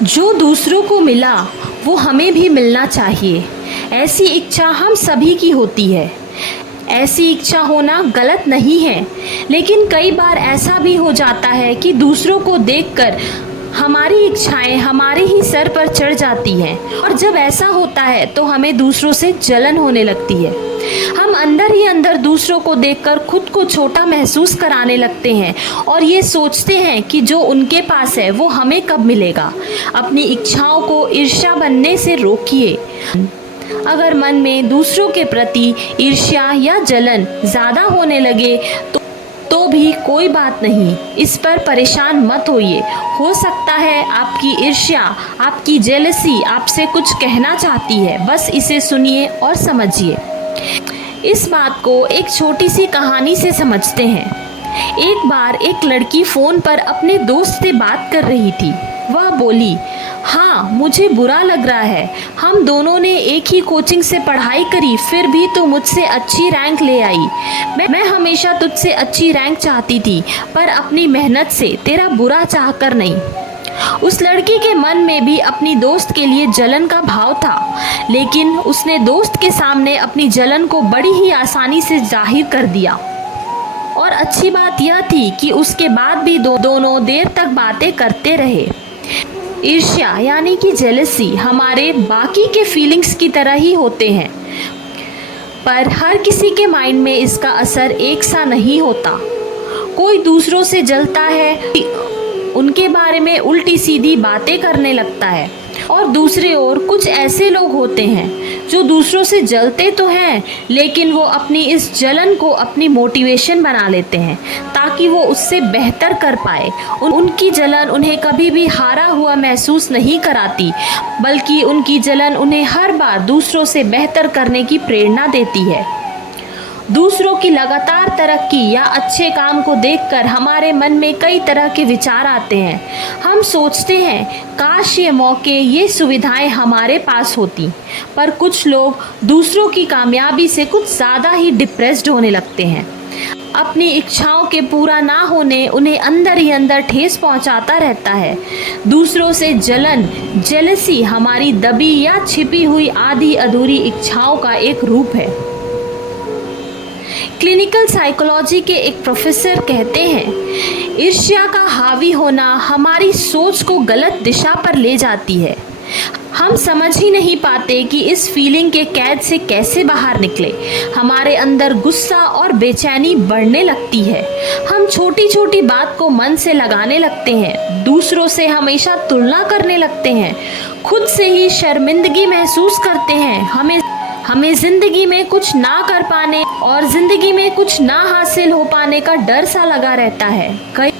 जो दूसरों को मिला वो हमें भी मिलना चाहिए, ऐसी इच्छा हम सभी की होती है। ऐसी इच्छा होना गलत नहीं है, लेकिन कई बार ऐसा भी हो जाता है कि दूसरों को देखकर हमारी इच्छाएं हमारे ही सर पर चढ़ जाती हैं, और जब ऐसा होता है तो हमें दूसरों से जलन होने लगती है। हम अंदर ही अंदर दूसरों को देखकर खुद को छोटा महसूस कराने लगते हैं और ये सोचते हैं कि जो उनके पास है वो हमें कब मिलेगा। अपनी इच्छाओं को ईर्ष्या बनने से रोकिए। अगर मन में दूसरों के प्रति ईर्ष्या या जलन ज़्यादा होने लगे तो भी कोई बात नहीं, इस पर परेशान मत होइए। हो सकता है आपकी ईर्ष्या, आपकी जेलसी आपसे कुछ कहना चाहती है, बस इसे सुनिए और समझिए। इस बात को एक छोटी सी कहानी से समझते हैं। एक बार एक लड़की फ़ोन पर अपने दोस्त से बात कर रही थी। वह बोली, हाँ मुझे बुरा लग रहा है, हम दोनों ने एक ही कोचिंग से पढ़ाई करी, फिर भी तू मुझसे अच्छी रैंक ले आई। मैं हमेशा तुझसे अच्छी रैंक चाहती थी, पर अपनी मेहनत से, तेरा बुरा चाहकर नहीं। उस लड़की के मन में भी अपनी दोस्त के लिए जलन का भाव था, लेकिन उसने दोस्त के सामने अपनी जलन को बड़ी ही आसानी से जाहिर कर दिया। और अच्छी बात यह थी कि उसके बाद भी दोनों देर तक बातें करते रहे। ईर्ष्या यानी कि जेलसी हमारे बाकी के फीलिंग्स की तरह ही होते हैं, पर हर किसी के माइंड में इसका असर एक सा नहीं होता। कोई दूसरों से जलता है, उनके बारे में उल्टी सीधी बातें करने लगता है, और दूसरी ओर कुछ ऐसे लोग होते हैं जो दूसरों से जलते तो हैं, लेकिन वो अपनी इस जलन को अपनी मोटिवेशन बना लेते हैं ताकि वो उससे बेहतर कर पाए। उनकी जलन उन्हें कभी भी हारा हुआ महसूस नहीं कराती, बल्कि उनकी जलन उन्हें हर बार दूसरों से बेहतर करने की प्रेरणा देती है। दूसरों की लगातार तरक्की या अच्छे काम को देखकर हमारे मन में कई तरह के विचार आते हैं। हम सोचते हैं काश ये मौके, ये सुविधाएं हमारे पास होती, पर कुछ लोग दूसरों की कामयाबी से कुछ ज़्यादा ही डिप्रेस्ड होने लगते हैं। अपनी इच्छाओं के पूरा ना होने उन्हें अंदर ही अंदर ठेस पहुंचाता रहता है। दूसरों से जलन, जेलसी हमारी दबी या छिपी हुई आधी अधूरी इच्छाओं का एक रूप है। क्लिनिकल साइकोलॉजी के एक प्रोफेसर कहते हैं, ईर्ष्या का हावी होना हमारी सोच को गलत दिशा पर ले जाती है। हम समझ ही नहीं पाते कि इस फीलिंग के कैद से कैसे बाहर निकले। हमारे अंदर गुस्सा और बेचैनी बढ़ने लगती है। हम छोटी छोटी बात को मन से लगाने लगते हैं, दूसरों से हमेशा तुलना करने लगते हैं, खुद से ही शर्मिंदगी महसूस करते हैं। हमें ज़िंदगी में कुछ ना कर पाने और ज़िंदगी में कुछ ना हासिल हो पाने का डर सा लगा रहता है।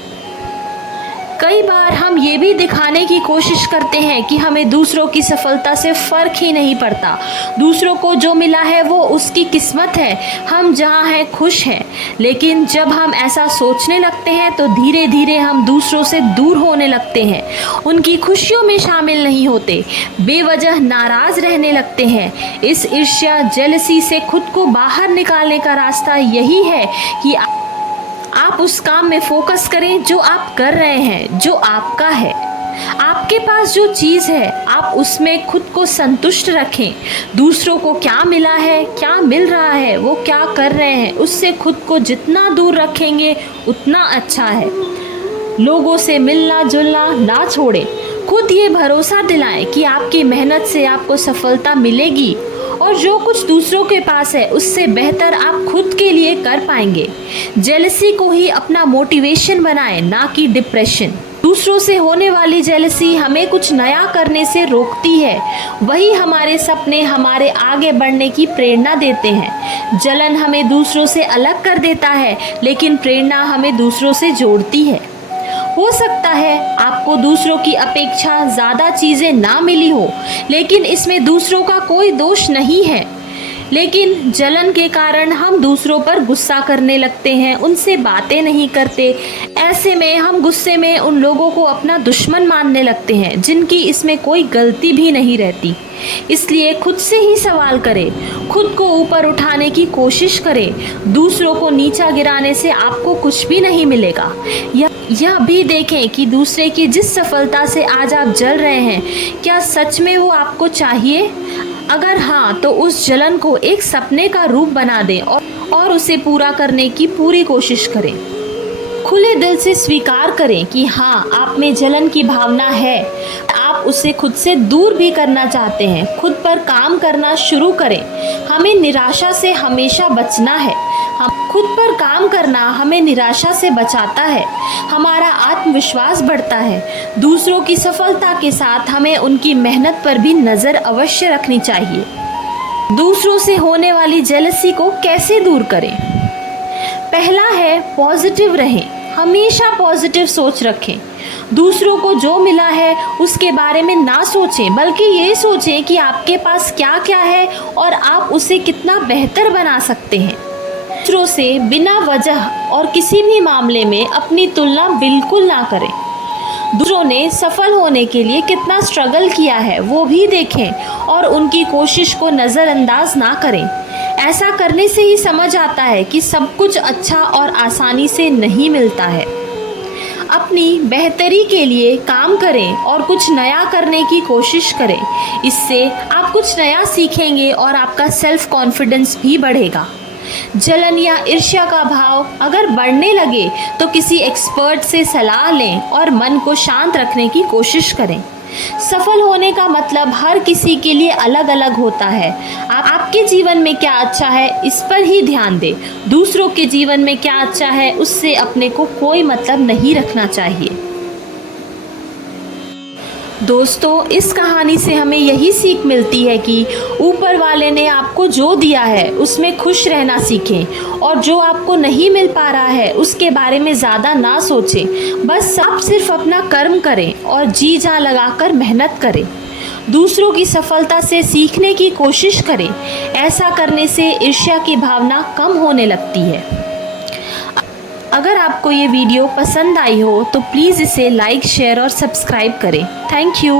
कई बार हम ये भी दिखाने की कोशिश करते हैं कि हमें दूसरों की सफलता से फ़र्क ही नहीं पड़ता। दूसरों को जो मिला है वो उसकी किस्मत है, हम जहाँ हैं खुश हैं। लेकिन जब हम ऐसा सोचने लगते हैं तो धीरे धीरे हम दूसरों से दूर होने लगते हैं, उनकी खुशियों में शामिल नहीं होते, बेवजह नाराज़ रहने लगते हैं। इस ईर्ष्या, जेलसी से खुद को बाहर निकालने का रास्ता यही है कि आप उस काम में फोकस करें जो आप कर रहे हैं, जो आपका है। आपके पास जो चीज़ है आप उसमें खुद को संतुष्ट रखें। दूसरों को क्या मिला है, क्या मिल रहा है, वो क्या कर रहे हैं, उससे खुद को जितना दूर रखेंगे उतना अच्छा है। लोगों से मिलना जुलना ना छोड़ें। खुद ये भरोसा दिलाएं कि आपकी मेहनत से आपको सफलता मिलेगी, और जो कुछ दूसरों के पास है उससे बेहतर आप खुद के लिए कर पाएंगे। जेलसी को ही अपना मोटिवेशन बनाएं, ना कि डिप्रेशन। दूसरों से होने वाली जेलसी हमें कुछ नया करने से रोकती है, वही हमारे सपने, हमारे आगे बढ़ने की प्रेरणा देते हैं। जलन हमें दूसरों से अलग कर देता है, लेकिन प्रेरणा हमें दूसरों से जोड़ती है। हो सकता है आपको दूसरों की अपेक्षा ज़्यादा चीज़ें ना मिली हो, लेकिन इसमें दूसरों का कोई दोष नहीं है। लेकिन जलन के कारण हम दूसरों पर गुस्सा करने लगते हैं, उनसे बातें नहीं करते। ऐसे में हम गुस्से में उन लोगों को अपना दुश्मन मानने लगते हैं जिनकी इसमें कोई गलती भी नहीं रहती। इसलिए खुद से ही सवाल करें, खुद को ऊपर उठाने की कोशिश करें। दूसरों को नीचा गिराने से आपको कुछ भी नहीं मिलेगा। यह भी देखें कि दूसरे की जिस सफलता से आज आप जल रहे हैं, क्या सच में वो आपको चाहिए? अगर हाँ, तो उस जलन को एक सपने का रूप बना दें और उसे पूरा करने की पूरी कोशिश करें। खुले दिल से स्वीकार करें कि हाँ, आप में जलन की भावना है, आप उसे खुद से दूर भी करना चाहते हैं। खुद पर काम करना शुरू करें। हमें निराशा से हमेशा बचना है। हम खुद पर काम करना हमें निराशा से बचाता है, हमारा आत्मविश्वास बढ़ता है। दूसरों की सफलता के साथ हमें उनकी मेहनत पर भी नज़र अवश्य रखनी चाहिए। दूसरों से होने वाली जेलसी को कैसे दूर करें? पहला है, पॉजिटिव रहें। हमेशा पॉजिटिव सोच रखें। दूसरों को जो मिला है उसके बारे में ना सोचें, बल्कि ये सोचें कि आपके पास क्या क्या है और आप उसे कितना बेहतर बना सकते हैं। दूसरों से बिना वजह और किसी भी मामले में अपनी तुलना बिल्कुल ना करें। दूसरों ने सफल होने के लिए कितना स्ट्रगल किया है वो भी देखें और उनकी कोशिश को नज़रअंदाज ना करें। ऐसा करने से ही समझ आता है कि सब कुछ अच्छा और आसानी से नहीं मिलता है। अपनी बेहतरी के लिए काम करें और कुछ नया करने की कोशिश करें। इससे आप कुछ नया सीखेंगे और आपका सेल्फ कॉन्फिडेंस भी बढ़ेगा। जलन या ईर्ष्या का भाव अगर बढ़ने लगे तो किसी एक्सपर्ट से सलाह लें और मन को शांत रखने की कोशिश करें। सफल होने का मतलब हर किसी के लिए अलग अलग होता है। आपके जीवन में क्या अच्छा है इस पर ही ध्यान दें। दूसरों के जीवन में क्या अच्छा है उससे अपने को कोई मतलब नहीं रखना चाहिए। दोस्तों, इस कहानी से हमें यही सीख मिलती है कि ऊपर वाले ने आपको जो दिया है उसमें खुश रहना सीखें और जो आपको नहीं मिल पा रहा है उसके बारे में ज़्यादा ना सोचें। बस आप सिर्फ अपना कर्म करें और जी जान लगाकर मेहनत करें। दूसरों की सफलता से सीखने की कोशिश करें। ऐसा करने से ईर्ष्या की भावना कम होने लगती है। अगर आपको ये वीडियो पसंद आई हो तो प्लीज़ इसे लाइक, शेयर और सब्सक्राइब करें। Thank you.